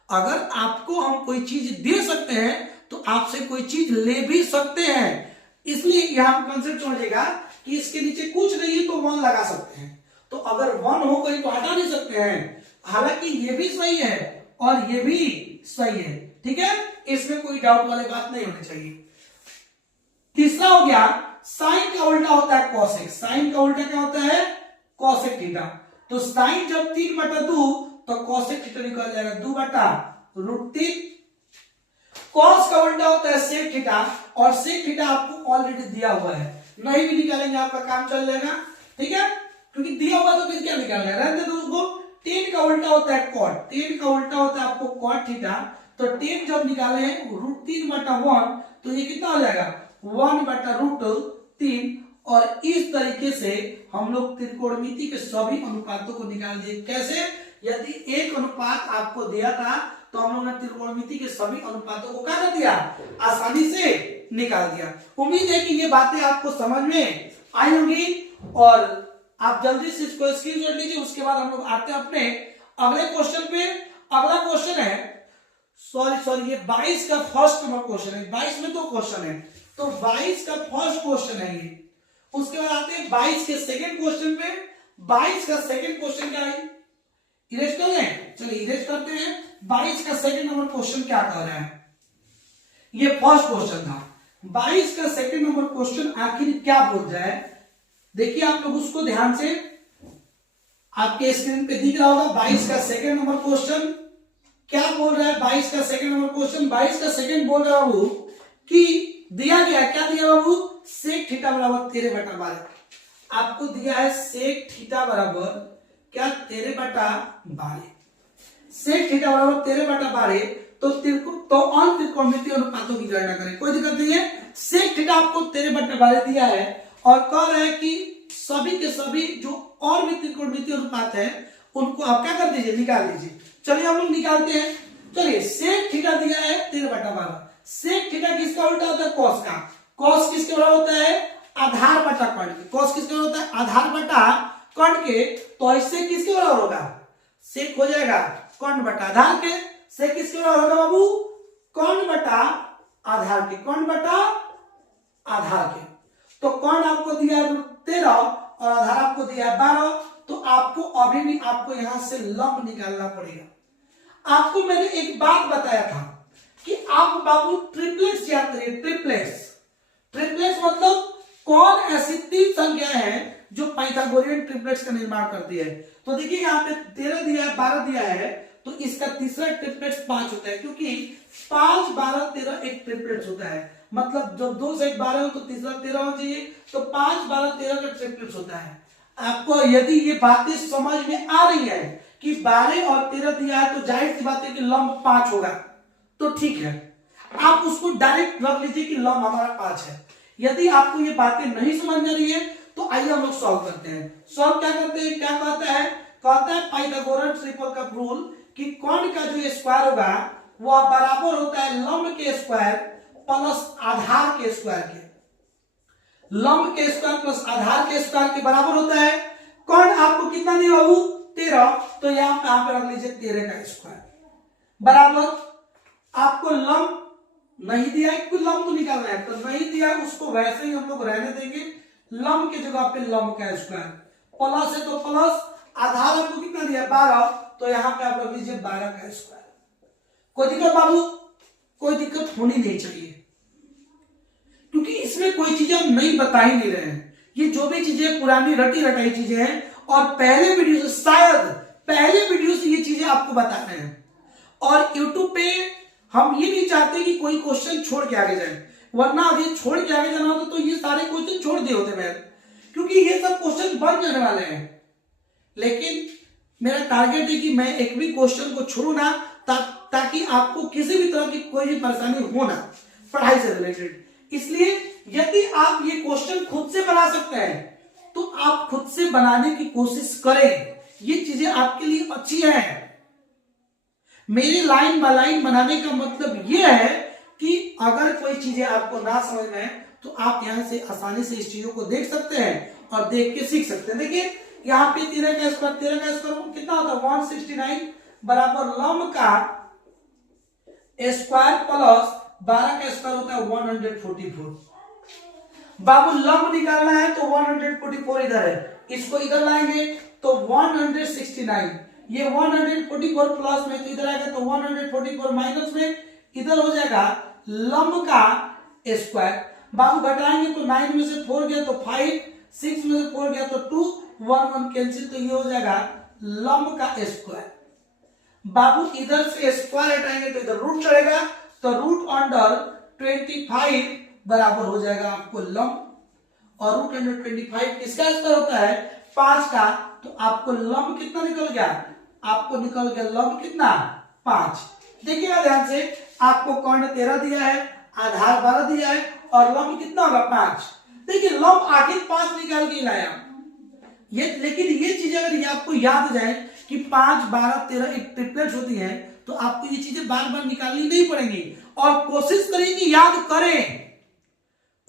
अगर आपको हम कोई चीज दे सकते हैं तो आपसे कोई चीज ले भी सकते हैं। इसलिए यहां कंसेप्ट समझिएगा कि इसके नीचे कुछ नहीं है तो 1 लगा सकते हैं। तो अगर 1 हो गई तो हटा नहीं सकते हैं। हालांकि ये भी सही है और ये भी सही है, ठीक है, इसमें कोई डाउट वाली बात नहीं होनी चाहिए। तीसरा हो गया साइन का उल्टा होता है कॉसेक। साइन का उल्टा क्या होता है? Cosec theta. तो साइन जब 3/2 तो कॉसेक थीटा निकल जाएगा 2/√3। कॉस का उल्टा होता है सेक थीटा, और सेक थीटा आपको ऑलरेडी दिया हुआ है, नहीं भी निकालेंगे आपका काम चल जाएगा, ठीक है, क्योंकि दिया हुआ तो फिर क्या निकालना है, रहने दो उसको। टेन का उल्टा होता है कॉट। टेन का उल्टा होता है आपको कॉट थीटा। तो टेन जब निकाले हैं √3/1 तो ये कितना हो जाएगा 1/√3। और इस तरीके से हम लोग त्रिकोणमिति के सभी अनुपातों को निकाल दिए। कैसे? यदि एक अनुपात आपको दिया था तो हम लोगों ने त्रिकोणमिति के सभी अनुपातों को क्या कर दिया, आसानी से निकाल दिया। उम्मीद है कि ये बातें आपको समझ में आई होंगी और आप जल्दी से इसको स्क्रीनशॉट लीजिए। उसके बाद हम लोग आते हैं अपने अगले क्वेश्चन पे। अगला क्वेश्चन है, सॉरी ये 22 का फर्स्ट नंबर क्वेश्चन है। 22 में 2 क्वेश्चन है, तो 22 का फर्स्ट क्वेश्चन है ये। उसके बाद आते हैं 22 के सेकंड क्वेश्चन पे। 22 का सेकंड क्वेश्चन क्या है, इरेज कर लें, चलिए इरेज करते हैं। 22 का सेकंड नंबर क्वेश्चन क्या कह रहा है, ये फर्स्ट क्वेश्चन था। 22 का सेकंड नंबर क्वेश्चन आखिर क्या बोल रहा है, देखिए आप लोग उसको ध्यान से, आपके स्क्रीन पे दिख रहा होगा। 22 का सेकंड नंबर क्वेश्चन क्या बोल रहा है? 22 का सेकंड नंबर क्वेश्चन, 22 का सेकंड बोल रहा है बाबू कि दिया गया, क्या दिया बाबू, सेक थीटा बराबर 13/12। आपको दिया है सेक थीटा बराबर क्या 13/12। सेक थीटा बराबर 13/12। तो अन त्रिकोणमितीय अनुपातों की गणना करें, कोई दिक्कत नहीं है। सेक थीटा आपको 13/12 दिया है और कह रहा है कि सभी के सभी जो और भी त्रिकोणमितीय अनुपात है उनको आप क्या कर दीजिए, निकाल दीजिए। चलिए हम लोग निकालते हैं। चलिए सेक थीटा दिया है 13/12। सेक थीटा किसका उल्टा होता है, कॉस का। कॉस किसके बराबर होता है, आधार बटा कर्ण के। कॉस किसके बराबर होता है, आधार बटा कर्ण के। तो इससे किसके बराबर होगा, सेक हो जाएगा कर्ण बटा आधार के। सेक किसके बराबर होगा बाबू, कर्ण बटा आधार के, कर्ण बटा आधार के। तो कर्ण आपको दिया है 13 और आधार आपको दिया है 12। तो आपको अभी भी आपको यहां से लंब निकालना पड़ेगा। आपको मैंने एक बात बताया था कि आप बाबू ट्रिपलेट्स याद करिए। ट्रिपलेट्स मतलब कौन ऐसी 3 संख्याएं हैं जो पाइथागोरियन ट्रिपलेट्स का निर्माण करती है। तो देखिए यहाँ पे 13 दिया है, 12 दिया है, तो इसका तीसरा ट्रिपलेट्स 5 होता है, क्योंकि 5, 12, 13 एक ट्रिपलेट्स होता है। मतलब जब 2 से 12 हो तो तीसरा 13 हो चाहिए, तो 5, 12, 13 का ट्रिपलेट्स होता है। आपको यदि ये बातें समझ में आ रही है कि 12 और 13 दिया है तो जाहिर सी बात है कि लंब 5 होगा, तो ठीक है, आप उसको डायरेक्ट रख लीजिए कि लंब हमारा 5 है। यदि आपको ये बातें नहीं समझ में आ रही है तो आइए हम लोग सॉल्व करते हैं। सॉल्व क्या करते हैं, क्या कहता है पाइथागोरस ट्रिपल का रूल कि कर्ण का जो स्क्वायर होगा वह बराबर होता है लंब के स्क्वायर प्लस आधार के स्क्वायर के। लंब के स्क्वायर प्लस आधार के स्क्वायर के बराबर होता है। कर्ण आपको कितना दिया बाबू, 13, तो यहां पे रख लीजिए 13 का स्क्वायर बराबर। आपको लंब नहीं दिया है, कोई लंब तो निकालना है, तो नहीं दिया है उसको वैसे ही हम लोग रहने देंगे। लंब की जगह पे लंब का स्क्वायर, प्लस है तो प्लस, आधार आपको कितना दिया 12, तो यहां पे आप रख लीजिए 12 का स्क्वायर। कोई दिक्कत बाबू, कोई दिक्कत होनी नहीं चाहिए, क्योंकि इसमें कोई चीजें हम नहीं बता ही नहीं रहे हैं। ये जो भी चीजें पुरानी रटी रटाई चीजें हैं और पहले वीडियो से, शायद पहले वीडियो से ये चीजें आपको बता रहे हैं। और यूट्यूब पे हम ये नहीं चाहते कि कोई क्वेश्चन छोड़ के आगे जाए, वरना अभी छोड़ के आगे जाना होता तो ये सारे क्वेश्चन छोड़ दिए होते मैं, क्योंकि ये सब क्वेश्चन बन जाने वाले हैं। लेकिन मेरा टारगेट है कि मैं एक भी क्वेश्चन को छोड़ू ना, ताकि आपको किसी भी तरह की कोई भी परेशानी हो ना पढ़ाई से रिलेटेड। इसलिए यदि आप ये क्वेश्चन खुद से बना सकते हैं तो आप खुद से बनाने की कोशिश करें, ये चीजें आपके लिए अच्छी हैं। मेरी लाइन बाय लाइन बनाने का मतलब यह है कि अगर कोई चीजें आपको ना समझ में आए तो आप यहां से आसानी से इस चीजों को देख सकते हैं और देख के सीख सकते हैं। देखिए यहाँ पे 13 का स्क्वायर कितना होता है 169 बराबर लंब का स्क्वायर प्लस 12 का स्क्वायर होता है 144। बाबू लंब निकालना है तो 144 इधर है, इसको इधर लाएंगे तो 169, ये 144 प्लस में तो इधर आएगा, तो 144 माइनस में इधर हो जाएगा लंब का स्क्वायर। बाबू घटाएंगे तो 9 में से 4 गया तो 5, 6 में से 4 गया तो 2, 1 1 कैंसिल, तो ये हो जाएगा लंब का स्क्वायर। बाबू इधर से स्क्वायर हटाएंगे तो इधर रूट चढ़ेगा, तो रूट अंडर 25 बराबर हो जाएगा आपको लंब, और रूट अंडर 25 किसका स्क्वायर होता है? 5 का, तो आपको लंब कितना निकल गया? आपको निकल गया लंब कितना? 5। देखिएगा ध्यान से, आपको कर्ण 13 दिया है, आधार 12 दिया है, और लंब कितना होगा? 5। देखिए लंब आखिर 5 निकाल के लाया ये, लेकिन ये चीजें अगर ये आपको याद जाए कि 5, 12, 13 एक ट्रिपलेट होती है, तो आपको ये चीजें बार बार निकालनी नहीं पड़ेंगी, और कोशिश करें कि याद करें,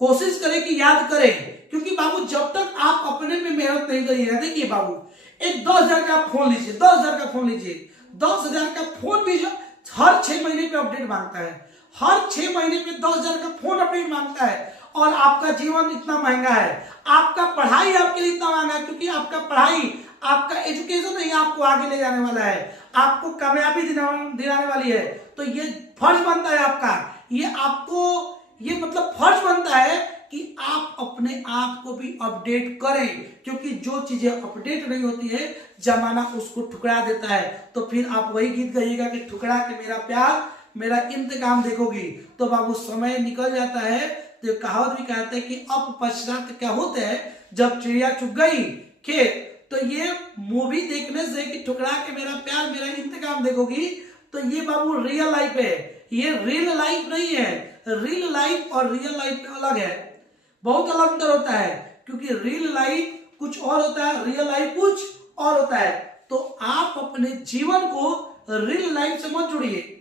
कोशिश करें कि याद करें, क्योंकि बाबू जब तक आप अपने में मेहनत नहीं करिएगा, देखिए बाबू एक 10,000 का फोन लीजिए, 10,000 का फोन लीजिए, 10,000 का फोन भी जो हर 6 महीने पे अपडेट मांगता है, हर 6 महीने पे 10,000 का फोन अपडेट मांगता है, और आपका जीवन इतना महंगा है, आपका पढ़ाई आपके लिए इतना महंगा है, क्योंकि आपका पढ़ाई, आपका एजुकेशन नहीं आपको आगे ले जाने वाला है, आपको कामयाबी दिलाने वाली है। तो ये फर्ज बनता है आपका, ये आपको ये मतलब फर्ज बनता है कि आप अपने आप को भी अपडेट करें, क्योंकि जो चीजें अपडेट नहीं होती है जमाना उसको ठुकरा देता है। तो फिर आप वही गीत गाइएगा कि ठुकरा के मेरा प्यार मेरा इंतकाम देखोगी, तो बाबू समय निकल जाता है। तो कहावत भी कहते हैं कि अब पश्चात क्या होते हैं जब चिड़िया चुग गई खेत। तो ये मूवी देखने से कि ठुकरा के मेरा प्यार मेरा इंतकाम देखोगी, तो ये बाबू रियल लाइफ है, ये रियल लाइफ नहीं है। रियल लाइफ और रियल लाइफ में अलग है, बहुत अलग अंतर होता है, क्योंकि रियल लाइफ कुछ और होता है, रियल लाइफ कुछ और होता है। तो आप अपने जीवन को रियल लाइफ से मत जुड़िए,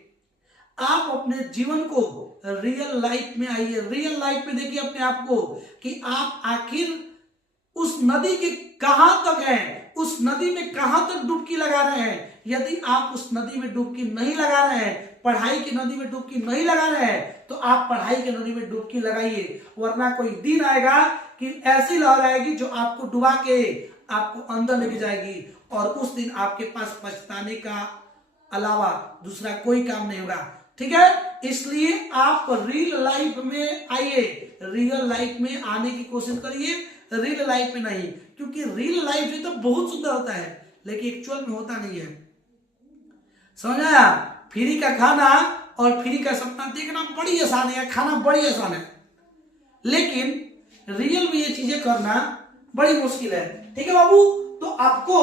आप अपने जीवन को रियल लाइफ में आइए। रियल लाइफ में देखिए अपने आप को कि आप आखिर उस नदी के कहां तक हैं, उस नदी में कहां तक डुबकी लगा रहे हैं। यदि आप उस नदी में डुबकी नहीं लगा रहे हैं, पढ़ाई की नदी में डुबकी नहीं लगा रहे हैं, तो आप पढ़ाई की नदी में डुबकी लगाइए, वरना कोई दिन आएगा कि ऐसी लहर आएगी जो आपको डुबा के आपको अंदर लेके जाएगी, और उस दिन आपके पास पछताने का अलावा दूसरा कोई काम नहीं होगा। ठीक है, इसलिए आप रियल लाइफ में आइए, रियल लाइफ में आने की कोशिश करिए, रियल लाइफ में नहीं, क्योंकि रियल लाइफ जो तो बहुत सुंदर होता है, लेकिन एक्चुअल में होता नहीं है। समझ आया? फ्री का खाना और फ्री का सपना देखना बड़ी आसान है, खाना बड़ी आसान है, लेकिन रियल में ये चीजें करना बड़ी मुश्किल है। ठीक है बाबू, तो आपको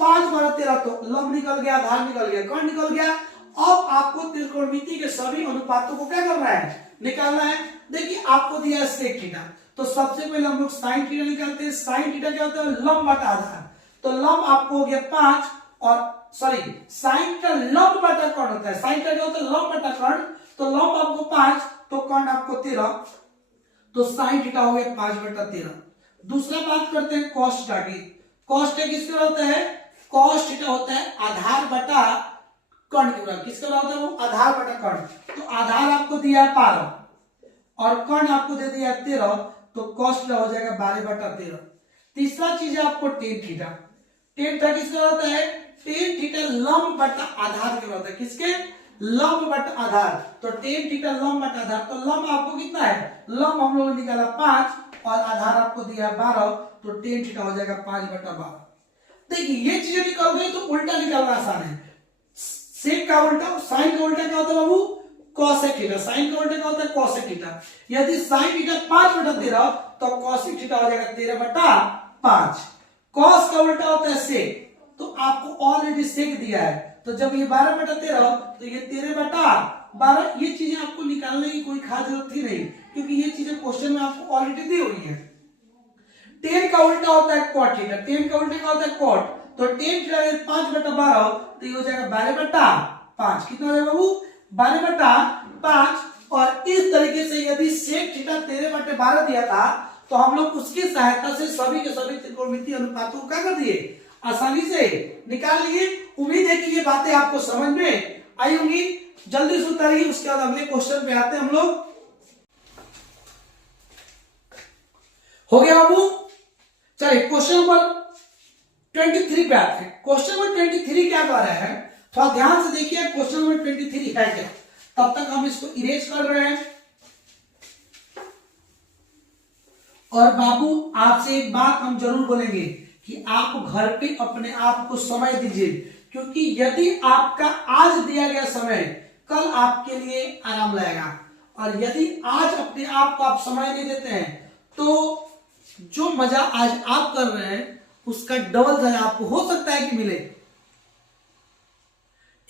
5, 12, 13 तो लंब निकल गया, आधार निकल गया, कर्ण निकल गया। अब आपको त्रिकोणमिति के सभी अनुपातों को क्या करना है? निकालना है। देखिए आपको दिया सेक थीटा, तो सबसे पहले हम लोग साइन थीटा निकालते हैं। साइन थीटा क्या होता है? लंब बटा आधार। तो लंब आपको हो गया 5, और सॉरी साइन का लंब बटा कर्ण होता है, साइन का क्या होता है? लंब बटा कर्ण। तो लंब आपको 5, तो कर्ण आपको 13, तो साइन थीटा हो गया 5/13। दूसरा बात करते हैं कॉस थीटा की। कॉस थीटा किसका होता है? कॉस थीटा होता है आधार बटा कर्ण के बराबर। किसका होता है वो? आधार बटा कर्ण। तो आधार आपको दिया है 12 और कर्ण आपको दे दिया 13, तो कॉस थीटा हो जाएगा 12/13। तीसरा चीज है आपको टेन थीटा। टेन थीटा किसका होता है? टेन थीटा लंब बटा आधार के बराबर होता है। किसके? लंब बटा आधार। तो टेन थीटा लंब बटा आधार। तो लंब आपको कितना है? लंब हम लोगों ने निकाला 5 और आधार आपको दिया 12, तो टेन थीटा हो जाएगा 5/12। देखिए ये चीजें निकल गई, तो उल्टा निकालना आसान है। सेक का उल्टा, साइन का उल्टा क्या होता है बाबू? Cosec theta. साइन का उल्टा क्या होता है? Cosec theta. यदि साइन थीटा 5/13, तो कॉसेक थीटा हो जाएगा 13/5। कॉस का उल्टा होता है सेक, तो आपको ऑलरेडी सेक दिया है, तो जब ये 12/13 तो ये 13/12। ये चीजें आपको निकालने की कोई खास जरूरत ही नहीं, क्योंकि ये चीजें क्वेश्चन में आपको ऑलरेडी दी हुई है। टेन का उल्टा होता है कॉट थीटा। टेन का उल्टा क्या होता है? कॉट। तो टेन थीटा 5/12, तो ये हो जाएगा 12/5। कितना हो जाएगा बाबू? 12/5। और इस तरीके से यदि सेक थीटा 13/12 दिया था, तो हम लोग उसकी सहायता से सभी के सभी त्रिकोणमितीय अनुपातों को क्या कर दिए? आसानी से निकाल लिए। उम्मीद है कि ये बातें आपको समझ में आई होंगी। जल्दी से उतारिए, उसके बाद अगले क्वेश्चन पे आते हैं हम लोग। हो गया बाबू? चलिए क्वेश्चन नंबर 23 पे आते हैं। क्वेश्चन नंबर 23 क्या कह रहा है, थोड़ा ध्यान से देखिए क्वेश्चन नंबर 23 है क्या। तब तक हम इसको इरेज कर रहे हैं। और बाबू आपसे एक बात हम जरूर बोलेंगे कि आप घर पे अपने आप को समय दीजिए, क्योंकि यदि आपका आज दिया गया समय कल आपके लिए आराम लाएगा, और यदि आज अपने आप को आप समय नहीं देते हैं तो जो मजा आज आप कर रहे हैं उसका डबल मजा आपको हो सकता है कि मिले।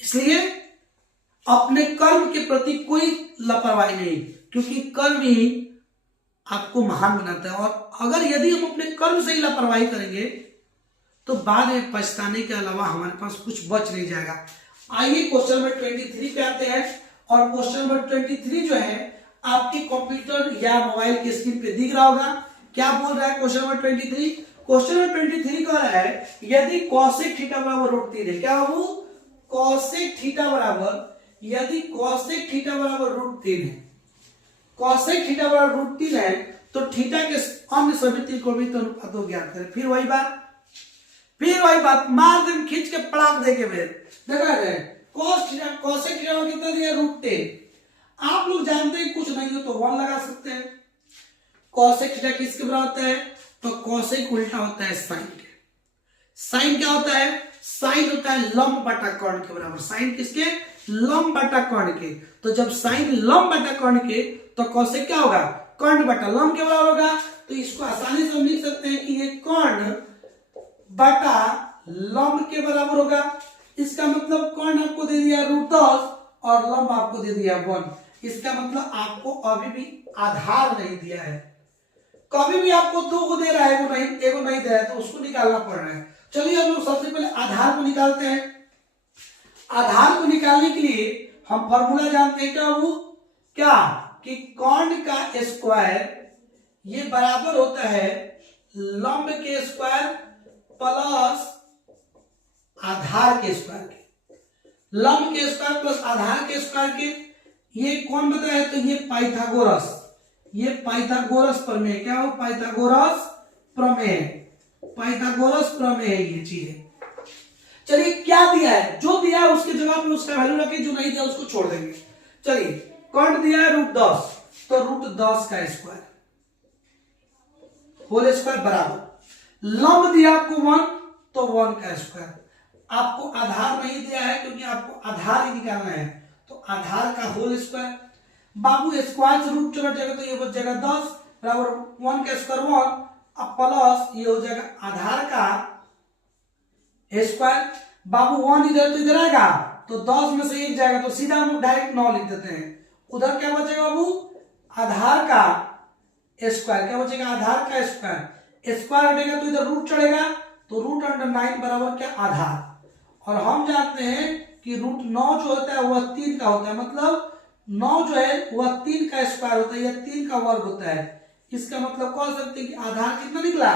इसलिए अपने कर्म के प्रति कोई लापरवाही नहीं, क्योंकि कर्म ही आपको महान बनाता है। और अगर यदि हम अपने कर्म से ही लापरवाही करेंगे तो बाद में पछताने के अलावा हमारे पास कुछ बच नहीं जाएगा। आइए क्वेश्चन नंबर 23 पे आते हैं। और क्वेश्चन नंबर 23 जो है आपके कंप्यूटर या मोबाइल की स्क्रीन पे दिख रहा होगा। क्या बोल रहा है क्वेश्चन नंबर 23? क्वेश्चन नंबर 23 कह रहा है यदि cosec थीटा बराबर √3 है। क्या बाबू? cosec थीटा बराबर, यदि cosec थीटा बराबर √3 है, cosec थीटा बराबर √3 है, तो थीटा के अन्य सभी त्रिकोणमित अनुपातों को ज्ञात करें। फिर वही बात मार दें खींच के पड़ाक दे के देखा जाए। cosec थीटा कितना दिया? √10। आप लोग जानते हैं कुछ नहीं हो तो 1 लगा सकते हैं। cosec थीटा किसके बराबर होता है? तो cosec उल्टा होता है साइन के। साइन क्या होता है? साइन होता है लंब बटा कर्ण के बराबर। साइन किसके? लंब बटा कर्ण के। तो जब साइन लंब बटा कर्ण के तो cosec क्या होगा? कर्ण बटा लंब के बराबर होगा। तो इसको आसानी से हम लिख सकते हैं कि ये कर्ण बटा लंब के बराबर होगा। इसका मतलब कर्ण आपको दे दिया √10 और लंब आपको दे दिया 1। इसका मतलब आपको अभी भी आधार नहीं दिया है। कभी भी आपको 2 को दे रहा है, एगो नहीं दे रहा है, तो उसको निकालना पड़ रहा है। चलिए हम लोग सबसे पहले आधार को निकालते हैं। आधार को निकालने के लिए हम फॉर्मूला जानते हैं। क्या वो? क्या कि कर्ण का स्क्वायर ये बराबर होता है लंब के स्क्वायर प्लस आधार के स्क्वायर के। लंब के स्क्वायर प्लस आधार के स्क्वायर के। ये कौन बताया? तो ये पाइथागोरस, ये पाइथागोरस प्रमेय। क्या हो? पाइथागोरस प्रमेय। पाइथागोरस प्रमेय है ये चीज। चलिए क्या दिया है? जो दिया है उसके जवाब में उसका वैल्यू रखें, जो नहीं दिया उसको छोड़ देंगे। चलिए कर्ण दिया है √10, तो √10 का स्क्वायर होल स्क्वायर बराबर। लंब दिया आपको 1, तो 1 का स्क्वायर। आपको आधार नहीं दिया है क्योंकि आपको आधार ही निकालना है, तो आधार का होल स्क्वायर। बाबू स्क्वायर से रूट चला जाएगा तो ये बच जाएगा 10 बराबर 1 का स्क्वायर 1, अब प्लस ये हो जाएगा आधार का स्क्वायर। बाबू 1 इधर तो इधर आएगा तो 10 में से 1 जाएगा, तो सीधा हम डायरेक्ट 9 लिख देते हैं। उधर क्या बचेगा बाबू? आधार का स्क्वायर। क्या बचेगा? आधार का स्क्वायर। स्क्वायर हटेगा तो इधर रूट चढ़ेगा, तो √9 बराबर क्या? आधार। और हम जानते हैं कि √9 जो होता है वह 3 का होता है, मतलब 9 जो है वह 3 का स्क्वायर होता है या 3 का वर्ग होता है। इसका मतलब कह सकते हैं कि आधार कितना निकला?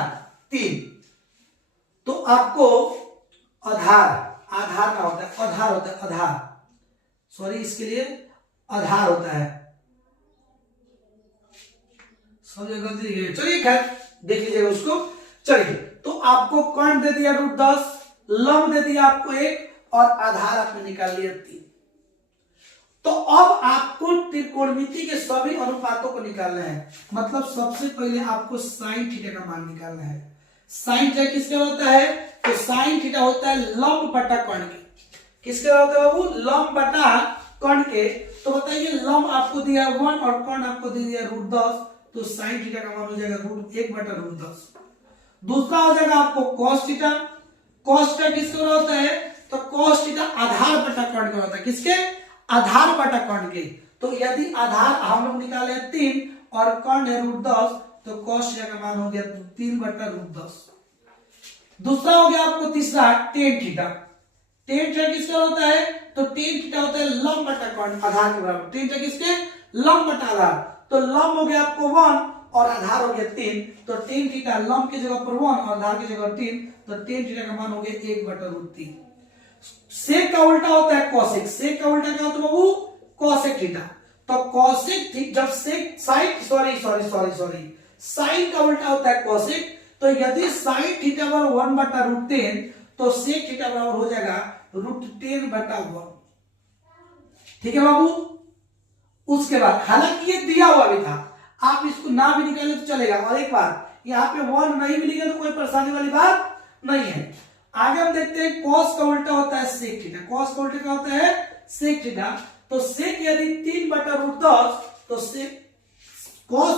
3। तो आपको आधार का होता है, आधार सॉरी, इसके लिए आधार होता है। सब जगह गलती लिखी है। चलिए खैर देख लीजिएगा उसको। चलिए तो आपको कर्ण दे दिया √10, लंब दे दिया आपको 1 और आधार आपने निकाल लिया 3। तो अब आपको त्रिकोणमिति के सभी अनुपातों को निकालना है। मतलब सबसे पहले आपको साइन थीटा का मान निकालना है। साइन थीटा किसका होता है? तो साइन थीटा होता है लंब बटा कर्ण के। किसका होता है बाबू? लंब बटा कर्ण के। तो बताइए लंब आपको दिया 1 और कर्ण आपको दे दिया √10, तो साइन थीटा का मान हो जाएगा √1 बटा √10। दूसरा हो जाएगा आपको cos थीटा। cos थीटा किसका होता है? तो cos थीटा आधार बटा कर्ण का होता है। किसके? आधार बटा कर्ण के। तो यदि आधार हम लोग निकाले 3 और कर्ण है √10, तो cos थीटा का मान हो गया 3 बटा √10। दूसरा हो गया आपको तीसरा tan थीटा। tan थीटा किसका होता है? तो tan थीटा होता है लंब बटा कर्ण, आधार के बराबर। tan थीटा किसके? लंब बटा आधार। तो लंब हो गया आपको 1 और आधार हो गया 3, तो tan थीटा लंब की जगह पर 1 और आधार की जगह 3, तो tan थीटा का मान हो गया 1 बटा √3। सेक का उल्टा होता है cosec। सेक का उल्टा क्या होता है बाबू? cosec theta. तो cosec जब सेक साइन, सॉरी साइन का उल्टा होता है cosec, तो यदि साइन थीटा बराबर 1/√10 तो सेक थीटा बराबर हो जाएगा √10/1। ठीक है बाबू। उसके बाद हालांकि ये दिया हुआ भी था, आप इसको ना भी निकाले तो चलेगा। और एक बार यहाँ पे 1 नहीं मिलेगा तो कोई परेशानी वाली बात नहीं है। आगे हम देखते हैं कॉस का उल्टा होता है सेक थीटा। कॉस का उल्टा क्या होता है? Sec theta. तो सेक यदि 3/√10 तो सेक कॉस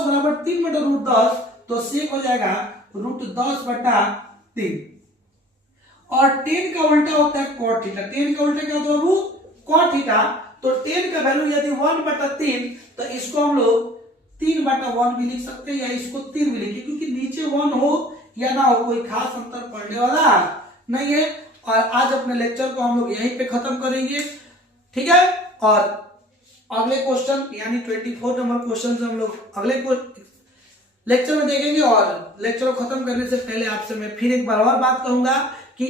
बराबर 3/√10 तो सेक हो जाएगा √10/3। और 10 का उल्टा होता है कॉट थीटा। 10 का उल्टा क्या होता है बाबू? Cot theta. तो 10 का वैल्यू यदि 1/3 तो इसको हम लोग 3/1 भी लिख सकते हैं या इसको 3 भी लिखिए, क्योंकि नीचे 1 हो या ना हो कोई खास अंतर पड़ने वाला नहीं है। और आज अपने लेक्चर को हम लोग यहीं पे खत्म करेंगे। ठीक है। और अगले क्वेश्चन यानी 24 नंबर क्वेश्चन से हम लोग अगले लेक्चर में देखेंगे। और लेक्चर को खत्म करने से पहले आपसे मैं फिर एक बार और बात कहूंगा कि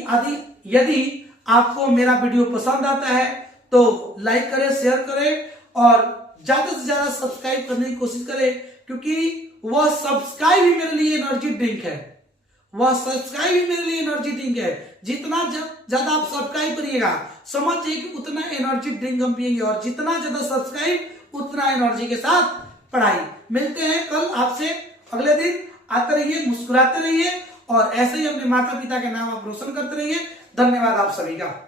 यदि आपको मेरा वीडियो पसंद आता है तो लाइक करें, शेयर करें और ज्यादा से ज्यादा सब्सक्राइब करने की कोशिश करें, क्योंकि वह सब्सक्राइब ही मेरे लिए एनर्जी ड्रिंक है। वह सब्सक्राइब ही मेरे लिए एनर्जी ड्रिंक है। जितना ज्यादा आप सब्सक्राइब करिएगा समझिए कि उतना एनर्जी ड्रिंक हम पिएंगे, और जितना ज्यादा सब्सक्राइब उतना एनर्जी के साथ पढ़ाई। मिलते हैं कल आपसे अगले दिन। आते रहिए, मुस्कुराते रहिए और ऐसे ही अपने माता पिता के नाम आप रोशन करते रहिए। धन्यवाद आप सभी का।